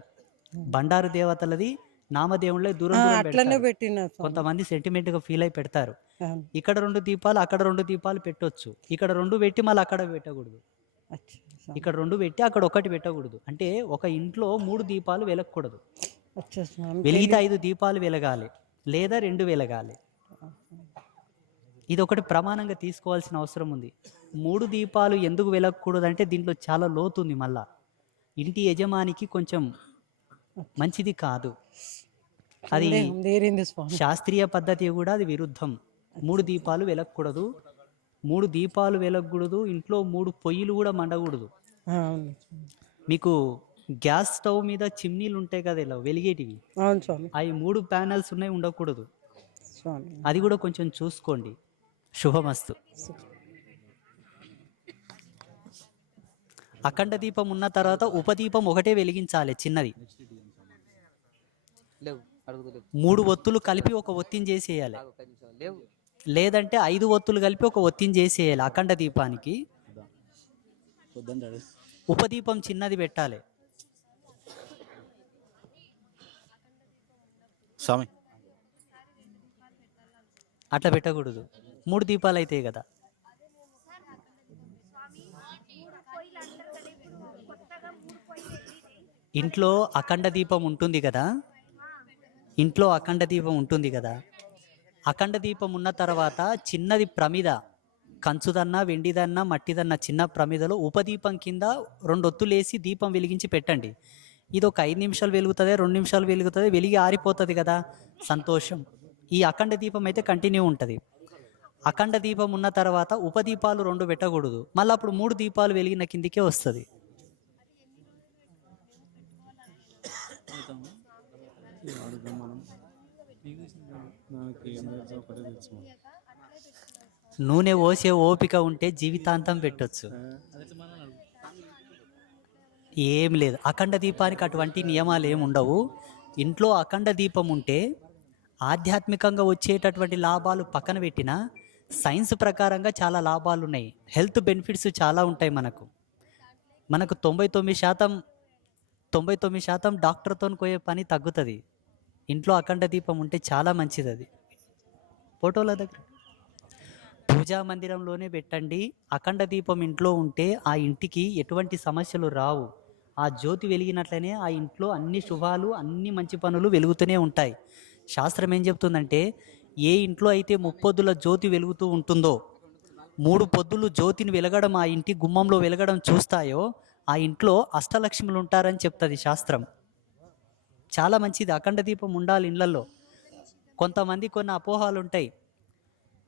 బండారు దేవతలది నామదేవుళ్ళే దూరం దూరం అట్లనే పెడతారు. పెట్టిన కొంతమంది సెంటిమెంట్గా ఫీల్ అయి పెడతారు. ఇక్కడ 2 దీపాలు, అక్కడ 2 దీపాలు పెట్టొచ్చు. ఇక్కడ 2 పెట్టి మళ్ళీ అక్కడ పెట్టకూడదు. ఇక్కడ 2 పెట్టి అక్కడ 1 పెట్టకూడదు. అంటే ఒక ఇంట్లో 3 దీపాలు వెలగకూడదు. వెలిగితే 5 దీపాలు వెలగాలి, లేదా 2 వెలగాలి. ఇది ఒకటి ప్రమాణంగా తీసుకోవాల్సిన అవసరం ఉంది. 3 దీపాలు ఎందుకు వెలగకూడదు అంటే దీంట్లో చాలా లోతుంది. మళ్ళా ఇంటి యజమానికి కొంచెం మంచిది కాదు, అది శాస్త్రీయ పద్ధతి కూడా అది విరుద్ధం. 3 దీపాలు వెలగకూడదు, 3 దీపాలు వెలగకూడదు. ఇంట్లో 3 పొయ్యిలు కూడా మండకూడదు. మీకు గ్యాస్ స్టవ్ మీద చిమ్నీలు ఉంటాయి కదా ఇలా వెలిగేటివి, అవి 3 ప్యానల్స్ ఉన్నాయి, ఉండకూడదు. అది కూడా కొంచెం చూసుకోండి. శుభమస్తు. అఖండ దీపం ఉన్న తర్వాత ఉపదీపం ఒకటే వెలిగించాలి, చిన్నది. 3 ఒత్తులు కలిపి ఒక ఒత్తిని చేసేయాలి, లేదంటే 5 ఒత్తులు కలిపి ఒక ఒత్తిని చేసేయాలి. అఖండ దీపానికి ఉపదీపం చిన్నది పెట్టాలి. స్వామి అట్లా పెట్టకూడదు, 3 దీపాలు అవుతాయి కదా. ఇంట్లో అఖండ దీపం ఉంటుంది కదా, ఇంట్లో అఖండ దీపం ఉంటుంది కదా. అఖండ దీపం ఉన్న తర్వాత చిన్నది ప్రమిద, కంచుదన్నా వెండిదన్నా మట్టిదన్నా చిన్న ప్రమిదలో ఉపదీపం కింద 2 ఒత్తులు వేసి దీపం వెలిగించి పెట్టండి. ఇది ఒక 5 నిమిషాలు వెలుగుతుంది, 2 నిమిషాలు వెలుగుతుంది, వెలిగి ఆరిపోతుంది కదా, సంతోషం. ఈ అఖండ దీపం అయితే కంటిన్యూ ఉంటుంది. అఖండ దీపం ఉన్న తర్వాత ఉపదీపాలు 2 పెట్టకూడదు, మళ్ళీ అప్పుడు 3 దీపాలు వెలిగిన కిందికే వస్తుంది. నూనె పోసే ఓపిక ఉంటే జీవితాంతం పెట్టొచ్చు, ఏం లేదు. అఖండ దీపానికి అటువంటి నియమాలు ఏమి ఉండవు. ఇంట్లో అఖండ దీపం ఉంటే ఆధ్యాత్మికంగా వచ్చేటటువంటి లాభాలు పక్కన పెట్టినా సైన్స్ ప్రకారంగా చాలా లాభాలు ఉన్నాయి, హెల్త్ బెనిఫిట్స్ చాలా ఉంటాయి. మనకు 99% డాక్టర్తో పోయే పని తగ్గుతుంది. ఇంట్లో అఖండ దీపం ఉంటే చాలా మంచిది. అది ఫోటోల దగ్గర పూజా మందిరంలోనే పెట్టండి. అఖండ దీపం ఇంట్లో ఉంటే ఆ ఇంటికి ఎటువంటి సమస్యలు రావు. ఆ జ్యోతి వెలిగినట్లనే ఆ ఇంట్లో అన్ని శుభాలు, అన్ని మంచి పనులు వెలుగుతూనే ఉంటాయి. శాస్త్రం ఏం చెప్తుందంటే, ఏ ఇంట్లో అయితే 3 పొద్దుల జ్యోతి వెలుగుతూ ఉంటుందో, 3 పొద్దులు జ్యోతిని వెలగడం, ఆ ఇంటి గుమ్మంలో వెలగడం చూస్తాయో, ఆ ఇంట్లో అష్టలక్ష్ములు ఉంటారని చెప్తుంది శాస్త్రం. చాలా మంచిది అఖండ దీపం ఉండాలి ఇళ్లలో. కొంతమంది కొన్ని అపోహాలు ఉంటాయి,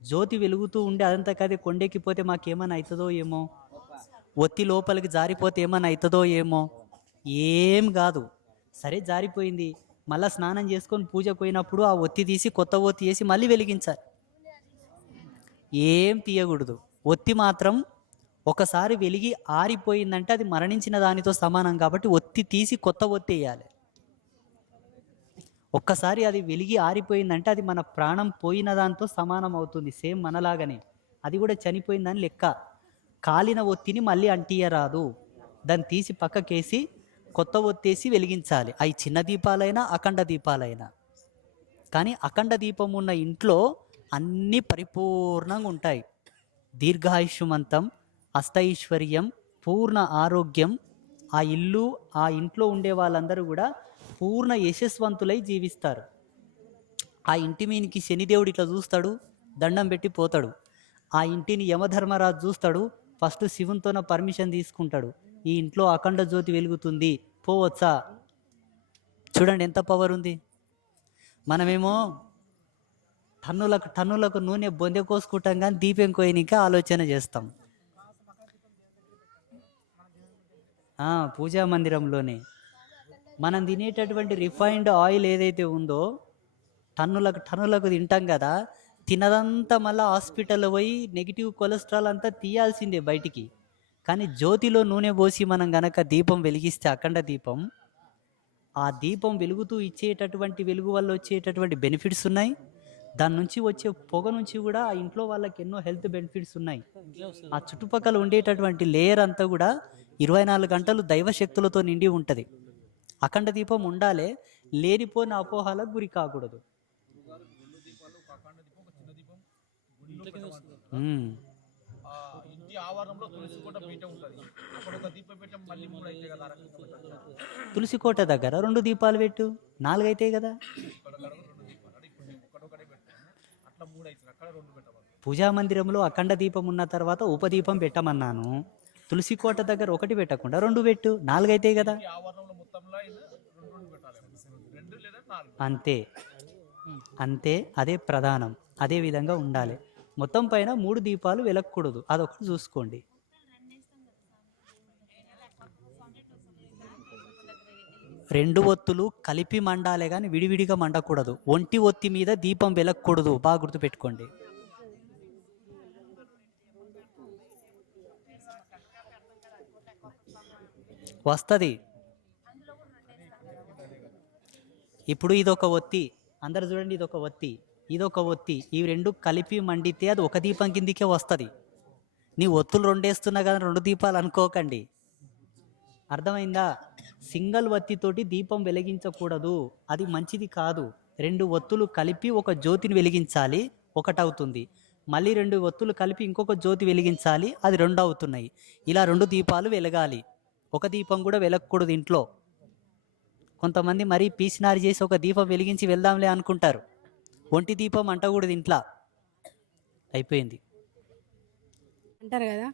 జ్యోతి వెలుగుతూ ఉండి అదంతా కదే కొండెక్కిపోతే మాకేమైనా అవుతుందో ఏమో, ఒత్తి లోపలికి జారిపోతే ఏమైనా అవుతుందో ఏమో. ఏం కాదు, సరే జారిపోయింది, మళ్ళీ స్నానం చేసుకొని పూజకు పోయినప్పుడు ఆ ఒత్తి తీసి కొత్త ఒత్తి వేసి మళ్ళీ వెలిగించాలి. ఏం తీయకూడదు. ఒత్తి మాత్రం ఒకసారి వెలిగి ఆరిపోయిందంటే అది మరణించిన దానితో సమానం కాబట్టి ఒత్తి తీసి కొత్త ఒత్తి వేయాలి. ఒక్కసారి అది వెలిగి ఆరిపోయిందంటే అది మన ప్రాణం పోయిన దాంతో సమానం అవుతుంది. సేమ్ మనలాగానే అది కూడా చనిపోయిందని లెక్క. కాలిన ఒత్తిని మళ్ళీ అంటియరాదు, దాన్ని తీసి పక్కకేసి కొత్త ఒత్తేసి వెలిగించాలి. అవి చిన్న దీపాలైనా అఖండ దీపాలైనా. కానీ అఖండ దీపం ఉన్న ఇంట్లో అన్నీ పరిపూర్ణంగా ఉంటాయి. దీర్ఘాయుష్మంతం, అష్టైశ్వర్యం, పూర్ణ ఆరోగ్యం. ఆ ఇల్లు ఆ ఇంట్లో ఉండే వాళ్ళందరూ కూడా పూర్ణ యశస్వంతులై జీవిస్తారు. ఆ ఇంటి మీనికి శనిదేవుడు ఇట్లా చూస్తాడు, దండం పెట్టి పోతాడు. ఆ ఇంటిని యమధర్మరాజు చూస్తాడు, ఫస్ట్ శివునితోన పర్మిషన్ తీసుకుంటాడు. ఈ ఇంట్లో అఖండ జ్యోతి వెలుగుతుంది, పోవచ్చా? చూడండి ఎంత పవర్ ఉంది. మనమేమో టన్నులకు నూనె బొందె కోసుకుంటాం, కానీ దీపం కోయనికే ఆలోచన చేస్తాం. పూజా మందిరంలోనే మనం తినేటటువంటి రిఫైన్డ్ ఆయిల్ ఏదైతే ఉందో టన్నులకు తింటాం కదా, తినదంతా మళ్ళీ హాస్పిటల్లో పోయి నెగిటివ్ కొలెస్ట్రాల్ అంతా తీయాల్సిందే బయటికి. కానీ జ్యోతిలో నూనె పోసి మనం గనక దీపం వెలిగిస్తే అఖండ దీపం, ఆ దీపం వెలుగుతూ ఇచ్చేటటువంటి వెలుగు వల్ల వచ్చేటటువంటి బెనిఫిట్స్ ఉన్నాయి. దాని నుంచి వచ్చే పొగ నుంచి కూడా ఆ ఇంట్లో వాళ్ళకి ఎన్నో హెల్త్ బెనిఫిట్స్ ఉన్నాయి. ఆ చుట్టుపక్కల ఉండేటటువంటి లేయర్ అంతా కూడా 24 గంటలు దైవశక్తులతో నిండి ఉంటుంది. అఖండ దీపం ఉండాలి, లేనిపోని అపోహలకు గురి కాకూడదు. ఇంటి ఆవరణంలో తులసి కోట బయట ఉంటుంది. అక్కడ ఒక దీపం పెట్టాం, మళ్ళీ 3 అయితే కదా. తులసి కోట దగ్గర 2 దీపాలు పెట్టు, 4 అవుతాయి కదా. అట్లా 3 అవుతుంది, అక్కడ 2 పెట్టవాలి. పూజా మందిరంలో అఖండ దీపం ఉన్న తర్వాత ఉపదీపం పెట్టమన్నాను. తులసి కోట దగ్గర 1 పెట్టకుండా 2 పెట్టు, 4 అవుతాయి కదా. ఆవరణంలో మొత్తంలో 2 పెట్టాలి, 2 లేదా 4. అంతే అంతే, అదే ప్రధానం. అదే విధంగా ఉండాలి. మొత్తం పైన 3 దీపాలు వెలగకూడదు, అదొకటి చూసుకోండి. రెండు ఒత్తులు కలిపి మండాలే కానీ విడివిడిగా మండకూడదు. ఒంటి ఒత్తి మీద దీపం వెలగకూడదు, బాగా గుర్తుపెట్టుకోండి. వస్తుంది. ఇప్పుడు ఇదొక ఒత్తి, అందరు చూడండి, ఇదొక ఒత్తి, ఇదొక ఒత్తి. ఈ 2 కలిపి మండితే అది ఒక దీపం కిందికే వస్తుంది. నీ ఒత్తులు 2 వేస్తున్నా కదా 2 దీపాలు అనుకోకండి, అర్థమైందా? సింగిల్ ఒత్తితోటి దీపం వెలిగించకూడదు, అది మంచిది కాదు. 2 ఒత్తులు కలిపి ఒక జ్యోతిని వెలిగించాలి, ఒకటవుతుంది. మళ్ళీ 2 ఒత్తులు కలిపి ఇంకొక జ్యోతి వెలిగించాలి, అది 2 అవుతున్నాయి. ఇలా 2 దీపాలు వెలగాలి, ఒక దీపం కూడా వెలగకూడదు ఇంట్లో. కొంతమంది మరీ పీసినారి చేసి ఒక దీపం వెలిగించి వెళ్దాంలే అనుకుంటారు. ఒంటి దీపం అంటకూడదు ఇంట్లో, అయిపోయింది. అంటారు కదా,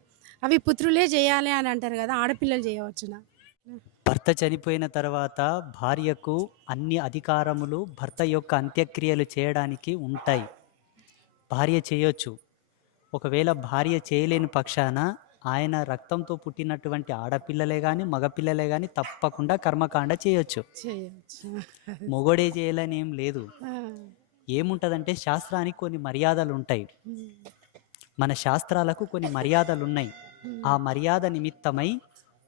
అవి పుత్రులే చేయాలి అని అంటారు కదా, ఆడపిల్లలు చేయవచ్చునా? భర్త చనిపోయిన తర్వాత భార్యకు అన్ని అధికారములు భర్త యొక్క అంత్యక్రియలు చేయడానికి ఉంటాయి. భార్య చేయొచ్చు. ఒకవేళ భార్య చేయలేని పక్షాన ఆయన రక్తంతో పుట్టినటువంటి ఆడపిల్లలే కానీ మగపిల్లలే కానీ తప్పకుండా కర్మకాండ చేయొచ్చు. మొగడే చేయాలని ఏం లేదు. ఏముంటుందంటే శాస్త్రానికి కొన్ని మర్యాదలు ఉంటాయి, మన శాస్త్రాలకు కొన్ని మర్యాదలు ఉన్నాయి. ఆ మర్యాద నిమిత్తమై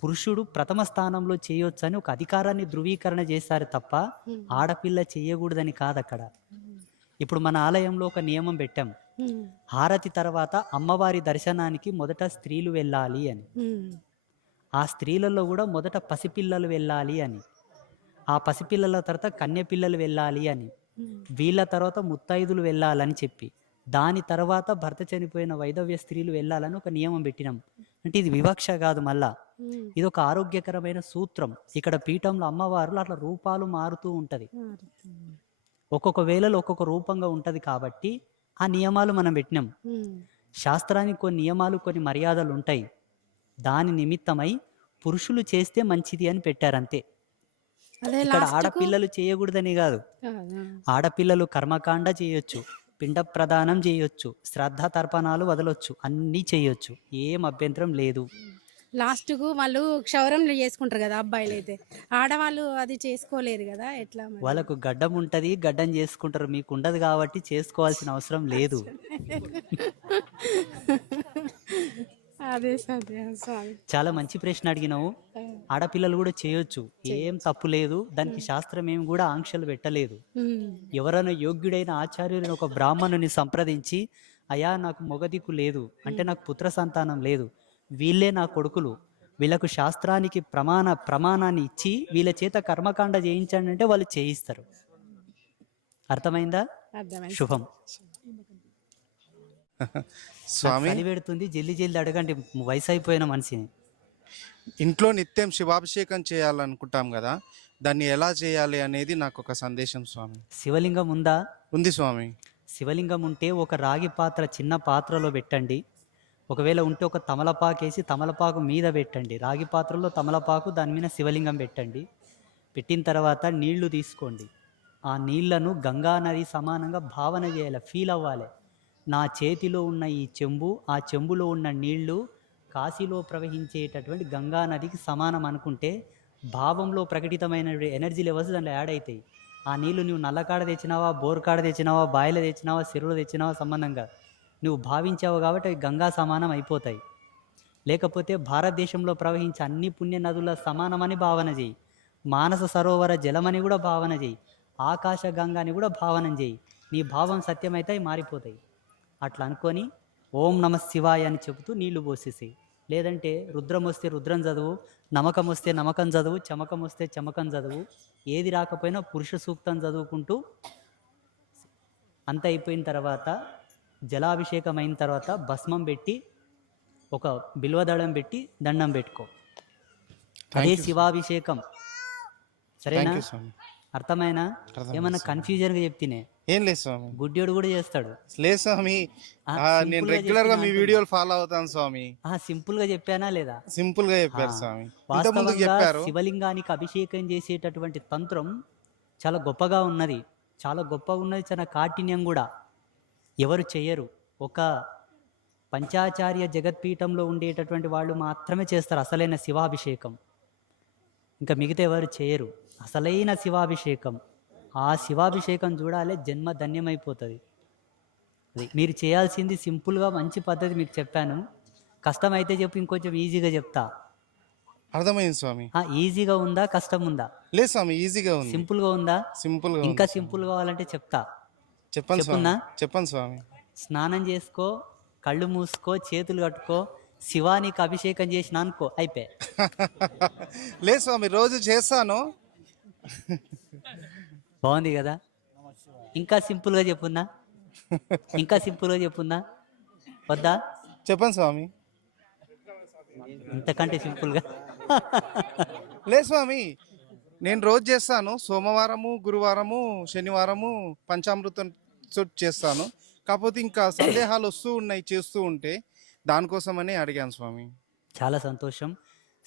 పురుషుడు ప్రథమ స్థానంలో చేయొచ్చని ఒక అధికారాన్ని ధృవీకరణ చేశారు తప్ప ఆడపిల్ల చేయకూడదని కాదు అక్కడ. ఇప్పుడు మన ఆలయంలో ఒక నియమం పెట్టాం, హారతి తర్వాత అమ్మవారి దర్శనానికి మొదట స్త్రీలు వెళ్ళాలి అని. ఆ స్త్రీలలో కూడా మొదట పసిపిల్లలు వెళ్ళాలి అని, ఆ పసిపిల్లల తర్వాత కన్యపిల్లలు వెళ్ళాలి అని, వీళ్ళ తర్వాత ముత్తైదులు వెళ్ళాలని చెప్పి, దాని తర్వాత భర్త చనిపోయిన వైధవ్య స్త్రీలు వెళ్ళాలని ఒక నియమం పెట్టినాం. అంటే ఇది వివక్ష కాదు, మళ్ళా ఇది ఒక ఆరోగ్యకరమైన సూత్రం. ఇక్కడ పీఠంలో అమ్మవారులు అట్లా రూపాలు మారుతూ ఉంటది, ఒక్కొక్క వేళలో ఒక్కొక్క రూపంగా ఉంటది. కాబట్టి ఆ నియమాలు మనం పెట్టినాం. శాస్త్రానికి కొన్ని నియమాలు కొన్ని మర్యాదలు ఉంటాయి, దాని నిమిత్తమై పురుషులు చేస్తే మంచిది అని పెట్టారంతే. ఇక్కడ ఆడపిల్లలు చేయకూడదని కాదు, ఆడపిల్లలు కర్మకాండ చేయొచ్చు, పిండ ప్రదానం చేయొచ్చు, శ్రద్ధ తర్పణాలు వదలొచ్చు, అన్నీ చేయొచ్చు, ఏం అభ్యంతరం లేదు. లాస్ట్కు వాళ్ళు క్షౌరంలో చేసుకుంటారు కదా అబ్బాయిలు, అయితే ఆడవాళ్ళు అది చేసుకోలేరు కదా, ఎట్లా మరి? వాళ్ళకు గడ్డం ఉంటుంది, గడ్డం చేసుకుంటారు, మీకు ఉండదు కాబట్టి చేసుకోవాల్సిన అవసరం లేదు. అదే సరే స్వామి. చాలా మంచి ప్రశ్న అడిగినావు. ఆడపిల్లలు కూడా చేయొచ్చు, ఏం తప్పు లేదు, దానికి శాస్త్రం ఏం కూడా ఆంక్షలు పెట్టలేదు. ఉమ్. ఎవరైనా యోగ్యుడైన ఆచార్యుని ఒక బ్రాహ్మణుని సంప్రదించి, అయ్యా నాకు మొగదిక్కు లేదు అంటే నాకు పుత్ర సంతానం లేదు, వీళ్ళే నా కొడుకులు, వీళ్ళకు శాస్త్రానికి ప్రమాణాన్ని ఇచ్చి వీళ్ళ చేత కర్మకాండ చేయించండి అంటే వాళ్ళు చేయిస్తారు. అర్థమైందా? అర్థమైంది. శుభం. స్వామి, చలి పెడుతుంది, జల్ది జల్ది అడగండి, వయసు అయిపోయిన మనిషిని. ఇంట్లో నిత్యం శివాభిషేకం చేయాలనుకుంటాం కదా, దాన్ని ఎలా చేయాలి అనేది నాకు ఒక సందేశం స్వామి. శివలింగం ఉందా? ఉంది స్వామి. శివలింగం ఉంటే ఒక రాగి పాత్ర చిన్న పాత్రలో పెట్టండి. ఒకవేళ ఉంటే ఒక తమలపాకు వేసి తమలపాకు మీద పెట్టండి. రాగి పాత్రలో తమలపాకు, దాని మీద శివలింగం పెట్టండి. పెట్టిన తర్వాత నీళ్లు తీసుకోండి. ఆ నీళ్లను గంగా నది సమానంగా భావన చేయాలి, ఫీల్ అవ్వాలి. నా చేతిలో ఉన్న ఈ చెంబు, ఆ చెంబులో ఉన్న నీళ్లు కాశీలో ప్రవహించేటటువంటి గంగా నదికి సమానం అనుకుంటే భావంలో ప్రకటితమైన ఎనర్జీ లెవెల్స్ దాంట్లో యాడ్ అవుతాయి. ఆ నీళ్లు నువ్వు నల్లకాడ తెచ్చినావా, బోర్ కాడ తెచ్చినావా, బాయిలో తెచ్చినావా, చెరువులో తెచ్చినావా సంబంధంగా నువ్వు భావించావు కాబట్టి అవి గంగా సమానం అయిపోతాయి. లేకపోతే భారతదేశంలో ప్రవహించే అన్ని పుణ్య నదుల సమానమని భావన చేయి. మానస సరోవర జలమని కూడా భావన చేయి. ఆకాశ గంగాని కూడా భావన చేయి. నీ భావం సత్యమైతే అవి మారిపోతాయి. అట్లా అనుకొని ఓం నమ శివాయ అని చెబుతూ నీళ్లు పోసేసేయి. లేదంటే రుద్రం వస్తే రుద్రం చదువు, నమకం వస్తే నమకం చదువు, చమకం వస్తే చమకం చదువు, ఏది రాకపోయినా పురుష సూక్తం చదువుకుంటూ అంత అయిపోయిన తర్వాత జలాభిషేకం అయిన తర్వాత భస్మం పెట్టి ఒక బిల్వదళం పెట్టి దండం పెట్టుకో. అదే శివాభిషేకం. సరేనా? థ్యాంక్ యూ స్వామి. అర్థమైనా? ఏమన్నా కన్ఫ్యూజన్గా చెప్తేనే ఏం లేదు స్వామి. గుడ్డోడు కూడా చేస్తాడు. లేదు స్వామి, నేను రెగ్యులర్ గా మీ వీడియోలు ఫాలో అవుతాను స్వామి. సింపుల్ గా చెప్పానా లేదా? సింపుల్ గా చెప్పారు స్వామి. ఇంత ముందు వాస్తవంగా చెప్పారు. శివలింగానికి అభిషేకం చేసేటటువంటి తంత్రం చాలా గొప్పగా ఉన్నది, చాలా గొప్పగా ఉన్నది, చాలా కాఠిన్యం కూడా. ఎవరు చెయ్యరు. ఒక పంచాచార్య జగత్పీఠంలో ఉండేటటువంటి వాళ్ళు మాత్రమే చేస్తారు అసలైన శివాభిషేకం. ఇంకా మిగతా ఎవరు చేయరు అసలైన శివాభిషేకం. ఆ శివాభిషేకం చూడాలి, జన్మ ధన్యమైపోతుంది. అది మీరు చేయాల్సింది సింపుల్గా మంచి పద్ధతి మీకు చెప్పాను. కష్టమైతే చెప్పు, ఇంకొంచెం ఈజీగా చెప్తా. అర్థమైంది స్వామి. ఈజీగా ఉందా, కష్టం ఉందా? లేదు స్వామి, ఈజీగా ఉంది. సింపుల్గా ఉందా? సింపుల్ గా ఇంకా సింపుల్ కావాలంటే చెప్తా. చెప్పండి చెప్పున్నా? స్వామి. చెప్పండి స్వామి. స్నానం చేసుకో, కళ్ళు మూసుకో, చేతులు కట్టుకో, శివానికి అభిషేకం చేసిన అనుకో, అయిపోయి. లేదు స్వామి, రోజు చేస్తాను. బాగుంది కదా? ఇంకా సింపుల్గా చెప్పున్నా, ఇంకా సింపుల్గా చెప్పున్నా, వద్దా? చెప్పండి స్వామి. ఇంతకంటే సింపుల్గా లేదు స్వామి, నేను రోజు చేస్తాను. సోమవారము, గురువారము, శనివారము పంచామృతం చేస్తాను. కాకపోతే ఇంకా సందేహాలు వస్తూ ఉన్నాయి చేస్తూ ఉంటే, దానికోసమని అడిగాను స్వామి. చాలా సంతోషం.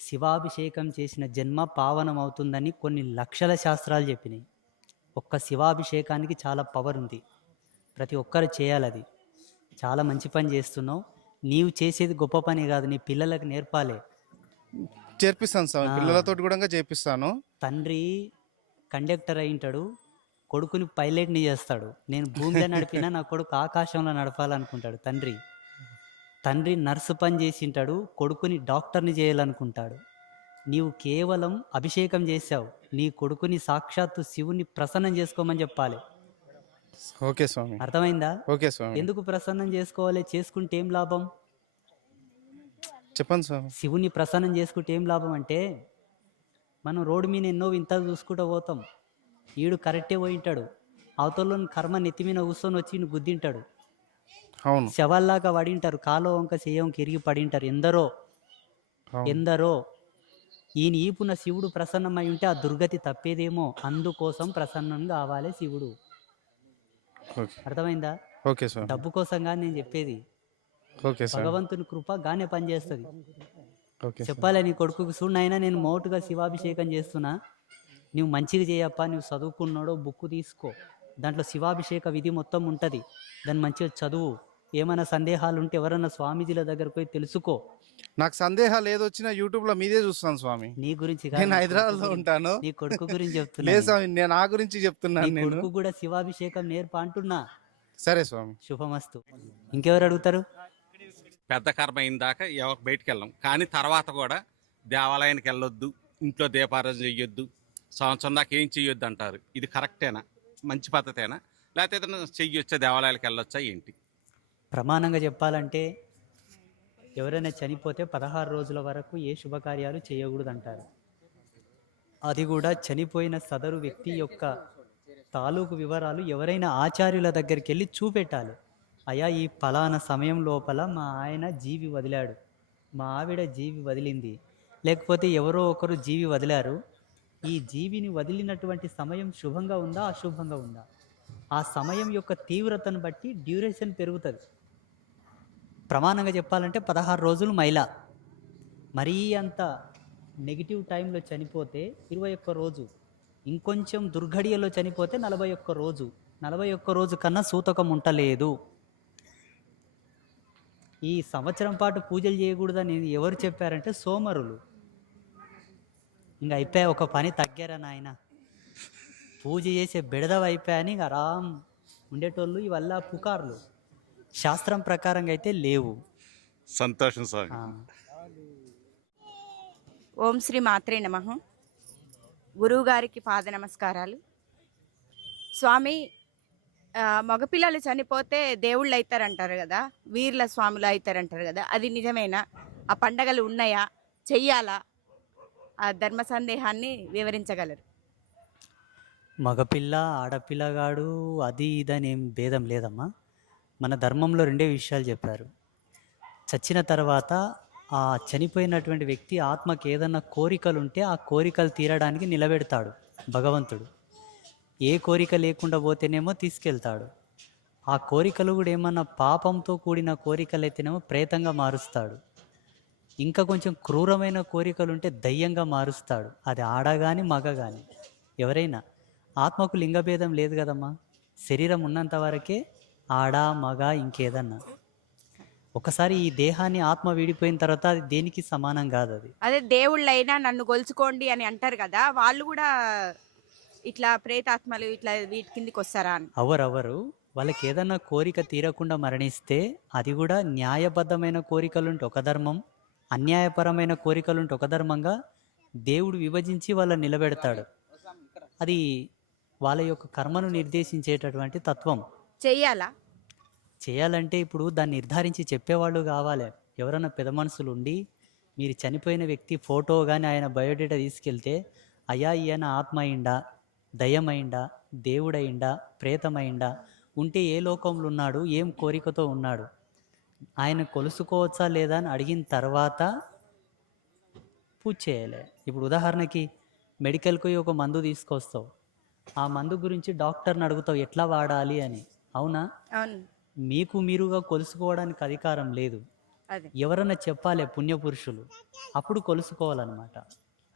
శివాభిషేకం చేసిన జన్మ పావనం అవుతుందని కొన్ని లక్షల శాస్త్రాలు చెప్పినాయి. ఒక్క శివాభిషేకానికి చాలా పవర్ ఉంది. ప్రతి ఒక్కరు చేయాలి. అది చాలా మంచి పని చేస్తున్నావు. నీవు చేసేది గొప్ప పని కాదు, నీ పిల్లలకు నేర్పాలి. చేర్పిస్తాను స్వామి, పిల్లలతోటి కూడా చేపిస్తాను. తండ్రి కండక్టర్ అయి ఉంటాడు, కొడుకుని పైలట్ని చేస్తాడు. నేను భూమిలో నడిపినా నా కొడుకు ఆకాశంలో నడపాలనుకుంటాడు. తండ్రి నర్సు పని చేసి ఉంటాడు, కొడుకుని డాక్టర్ని చేయాలనుకుంటాడు. నీవు కేవలం అభిషేకం చేశావు, నీ కొడుకుని సాక్షాత్తు శివుని ప్రసన్నం చేసుకోమని చెప్పాలి. ఓకే స్వామి. అర్థమైందా? ఓకే స్వామి. ఎందుకు ప్రసన్నం చేసుకోవాలి? చేసుకుంటే ఏం లాభం? చెప్పండి స్వామి. శివుని ప్రసన్నం చేసుకుంటే ఏం లాభం అంటే, మనం రోడ్డు మీద ఎన్నో వింతలు చూసుకుంటూ పోతాం. ఈడు కరెక్టే పోయింటాడు, అవతల కర్మ నెత్తి మీద కూర్చొని వచ్చి ఈయన గుద్దింటాడు. అవును. శవాల్లాగా పడింటారు, కాలో వంక చెయ్యం కిరిగి పడింటారు ఎందరో. ఈయన ఈపున శివుడు ప్రసన్నమై ఉంటే ఆ దుర్గతి తప్పేదేమో, అందుకోసం ప్రసన్నం కావాలి శివుడు. అర్థమైందా? ఓకే స్వామి. డబ్బు కోసం కానీ నేను చెప్పేది, ఓకే స్వామి. భగవంతుని కృప గానే పనిచేస్తుంది. ఓకే చెప్పాలి నీ కొడుకుకి, చూడనైనా నేను మోటుగా శివాభిషేకం చేస్తున్నా, నువ్వు మంచిగా చేయప్ప, నువ్వు చదువుకున్నాడో బుక్ తీసుకో, దాంట్లో శివాభిషేక విధి మొత్తం ఉంటుంది, దాన్ని మంచిగా చదువు. ఏమైనా సందేహాలు ఉంటే ఎవరైనా స్వామీజీల దగ్గరకు పోయి తెలుసుకో. నాకు సందేహాలు ఏదొచ్చినా యూట్యూబ్ లో మీదే చూస్తాను స్వామి. నీ గురించి కాదు, నేను హైదరాబాద్ లో ఉంటాను. నీ కొడుకు గురించి చెప్తున్నా. లేదు స్వామి, నేను నా గురించి చెప్తున్నాను. నీ నేను కొడుకు కూడా శివాభిషేకం నేర్ప అంటున్నా. సరే స్వామి. శుభమస్తు. ఇంకెవరు అడుగుతారు? పెద్ద కర్మ అయిన దాకా ఎవరు బయటికి వెళ్ళం. కానీ తర్వాత కూడా దేవాలయానికి వెళ్ళొద్దు, ఇంట్లో దీపారాధన చెయ్యొద్దు, సంవత్సరం దాకా ఏం చెయ్యొద్దు అంటారు. ఇది కరెక్టేనా? మంచి పద్ధతేనా? లేకపోతే ఏదైనా చెయ్యొచ్చా, దేవాలయాలకు వెళ్ళొచ్చా ఏంటి? ప్రమాణంగా చెప్పాలంటే ఎవరైనా చనిపోతే 16 రోజుల వరకు ఏ శుభకార్యాలు చేయకూడదు అంటారు. అది కూడా చనిపోయిన సదరు వ్యక్తి యొక్క తాలూకు వివరాలు ఎవరైనా ఆచార్యుల దగ్గరికి వెళ్ళి చూపెట్టాలి. అయ్యా, ఈ ఫలానా సమయం లోపల మా ఆయన జీవి వదిలాడు, మా ఆవిడ జీవి వదిలింది, లేకపోతే ఎవరో ఒకరు జీవి వదిలారు, ఈ జీవిని వదిలినటువంటి సమయం శుభంగా ఉందా అశుభంగా ఉందా, ఆ సమయం యొక్క తీవ్రతను బట్టి డ్యూరేషన్ పెరుగుతుంది. ప్రమాణంగా చెప్పాలంటే 16 రోజులు మైలా, మరీ అంత నెగిటివ్ టైంలో చనిపోతే 21 రోజు, ఇంకొంచెం దుర్ఘడియలో చనిపోతే 41 రోజు. 41 రోజు కన్నా సూతకం ఉంటలేదు. ఈ సంవత్సరం పాటు పూజలు చేయకూడదని ఎవరు చెప్పారంటే సోమరులు. ఇంక అయిపోయా, ఒక పని తగ్గారా నాయన, పూజ చేసే బెడదవ అయిపోయాని ఇంక ఆరాం ఉండేటోళ్ళు ఇవల్ల పుకార్లు. శాస్త్రం ప్రకారంగా అయితే లేవు. సంతోషం స్వామి. ఆ. ఓం శ్రీ మాత్రే నమః. గురువు గారికి పాద నమస్కారాలు. స్వామి, మగపిల్లలు చనిపోతే దేవుళ్ళు అవుతారంటారు కదా, వీర్ల స్వాములు అవుతారంటారు కదా, అది నిజమేనా? ఆ పండగలు ఉన్నాయా? చెయ్యాలా? ఆ ధర్మ సందేహాన్ని వివరించగలరు? మగపిల్ల ఆడపిల్లగాడు అది ఇదని ఏం భేదం లేదమ్మా. మన ధర్మంలో 2 విషయాలు చెప్పారు. చచ్చిన తర్వాత ఆ చనిపోయినటువంటి వ్యక్తి ఆత్మకి ఏదన్నా కోరికలు ఉంటే ఆ కోరికలు తీరడానికి నిలబెడతాడు భగవంతుడు. ఏ కోరిక లేకుండా పోతేనేమో తీసుకెళ్తాడు. ఆ కోరికలు కూడా ఏమన్నా పాపంతో కూడిన కోరికలు అయితేనేమో ప్రేతంగా మారుస్తాడు. ఇంకా కొంచెం క్రూరమైన కోరికలు ఉంటే దయ్యంగా మారుస్తాడు. అది ఆడ కానీ మగ కానీ ఎవరైనా. ఆత్మకు లింగభేదం లేదు కదమ్మా. శరీరం ఉన్నంత వరకే ఆడ మగ ఇంకేదన్నా. ఒకసారి ఈ దేహాన్ని ఆత్మ వీడిపోయిన తర్వాత అది దేనికి సమానం కాదు. అది అదే దేవుళ్ళైనా నన్ను గొలుచుకోండి అని అంటారు కదా, వాళ్ళు కూడా ఇట్లా ప్రేతాత్మలు ఇట్లా వీటి కిందికి వస్తారా అని. అవరు వాళ్ళకి ఏదన్నా కోరిక తీరకుండా మరణిస్తే అది కూడా న్యాయబద్ధమైన కోరికలుంటే ఒక ధర్మం, అన్యాయపరమైన కోరికలుంటే ఒక ధర్మంగా దేవుడు విభజించి వాళ్ళని నిలబెడతాడు. అది వాళ్ళ యొక్క కర్మను నిర్దేశించేటటువంటి తత్వం. చెయ్యాలా? చేయాలంటే ఇప్పుడు దాన్ని నిర్ధారించి చెప్పేవాళ్ళు కావాలి. ఎవరైనా పెద్ద మనుషులు ఉండి మీరు చనిపోయిన వ్యక్తి ఫోటో కానీ ఆయన బయోడేటా తీసుకెళ్తే, అయ్యా ఈయన ఆత్మ అయిందా, దయ్యమైందా, దేవుడయిందా, ప్రేతమైందా, ఉంటే ఏ లోకంలో ఉన్నాడు, ఏం కోరికతో ఉన్నాడు, ఆయన కొలుసుకోవచ్చా లేదా అని అడిగిన తర్వాత పూజ చేయాలి. ఇప్పుడు ఉదాహరణకి మెడికల్కి ఒక మందు తీసుకొస్తావు, ఆ మందు గురించి డాక్టర్ని అడుగుతావు ఎట్లా వాడాలి అని, అవునా? అవును. మీకు మీరుగా కొలుసుకోవడానికి అధికారం లేదు. అదే ఎవరన్నా చెప్పాలి, పుణ్యపురుషులు, అప్పుడు కొలుసుకోవాలన్నమాట.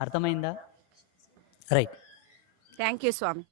అర్థమైందా? రైట్. Thank you Swamy.